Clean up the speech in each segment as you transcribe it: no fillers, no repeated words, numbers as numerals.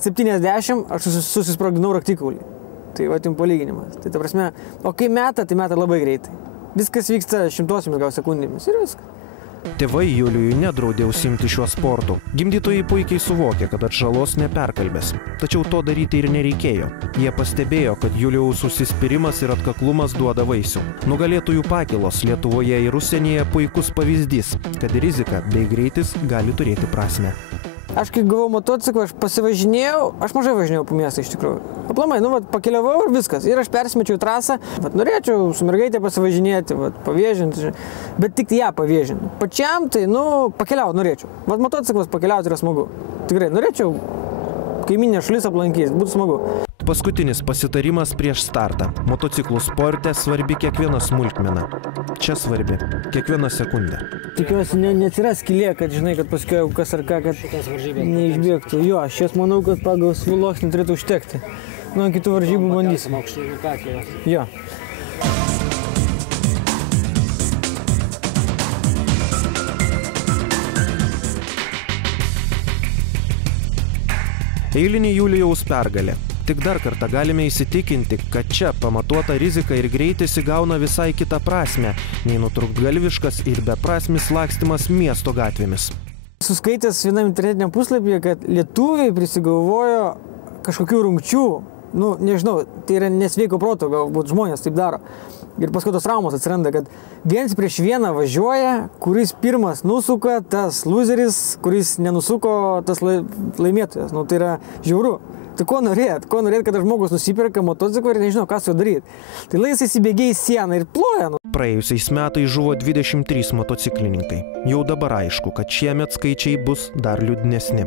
70 aš susisprogdinau raktikaulį. Tai va, jums palyginimas. Tai ta prasme, o kai meta, tai meta labai greitai. Viskas vyksta šimtosiamis gal sekundėmis ir viskas. Tėvai Julijui nedraudė užsiimti šiuo sportu. Gimdytojai puikiai suvokė, kad atžalos neperkalbės. Tačiau to daryti ir nereikėjo. Jie pastebėjo, kad Julijaus užsispyrimas ir atkaklumas duoda vaisių. Nugalėtojų pakylos Lietuvoje ir užsienyje puikus pavyzdys, kad rizika bei greitis gali turėti prasmę. Aš kai gavau motociklą, aš pasivažinėjau, aš mažai važinėjau po miestą iš tikrųjų. Aplamai, pakeliavau ir viskas. Ir aš persimečiau trasą, norėčiau su mergaitė pasivažinėti, pavėžinti, bet tik ją pavėžinti. Pačiam tai, pakeliauti norėčiau. Motociklas pakeliauti yra smagu. Tikrai, norėčiau kaiminę šalis aplankyti, būtų smagu. Paskutinis pasitarimas prieš startą. Motociklų sporte svarbi kiekviena smulkmena. Čia svarbi kiekviena sekundė. Tikiuosi, neatsiras skylė, kad žinai, kad paskui kas ar ką, kad neišbėgtų. Jo, aš manau, kad pagal sluoksnį turėtų užtekti. Kitų varžybų bandysim. Jo. Eilinė Julijaus pergalė. Tik dar kartą galime įsitikinti, kad čia pamatuota rizika ir greitis įgauna visai kitą prasmę, nei nutrūktgalviškas ir beprasmis lakstymas miesto gatvėmis. Suskaitęs vienam internetiniam puslapyje, kad lietuviai prisigalvojo kažkokių rungčių. Nežinau, tai yra nesveiko proto, galbūt žmonės taip daro. Ir paskui tos traumos atsiranda, kad viens prieš vieną važiuoja, kuris pirmas nusuka, tas loseris, kuris nenusuko, tas laimėtojas. Tai yra žiauru. Tai ko norėt, kad žmogus nusipirka motociklą ir nežino, ką su juo daryti. Tai jis įsibėgė į sieną ir ploja. Praėjusiais metais žuvo 23 motociklininkai. Jau dabar aišku, kad šiemet skaičiai bus dar liūdnesni.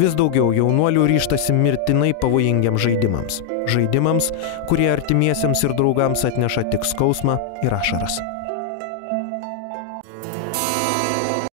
Vis daugiau jaunuolių ryžtasi mirtinai pavojingiams žaidimams. Žaidimams, kurie artimiesiems ir draugams atneša tik skausmą ir ašaras.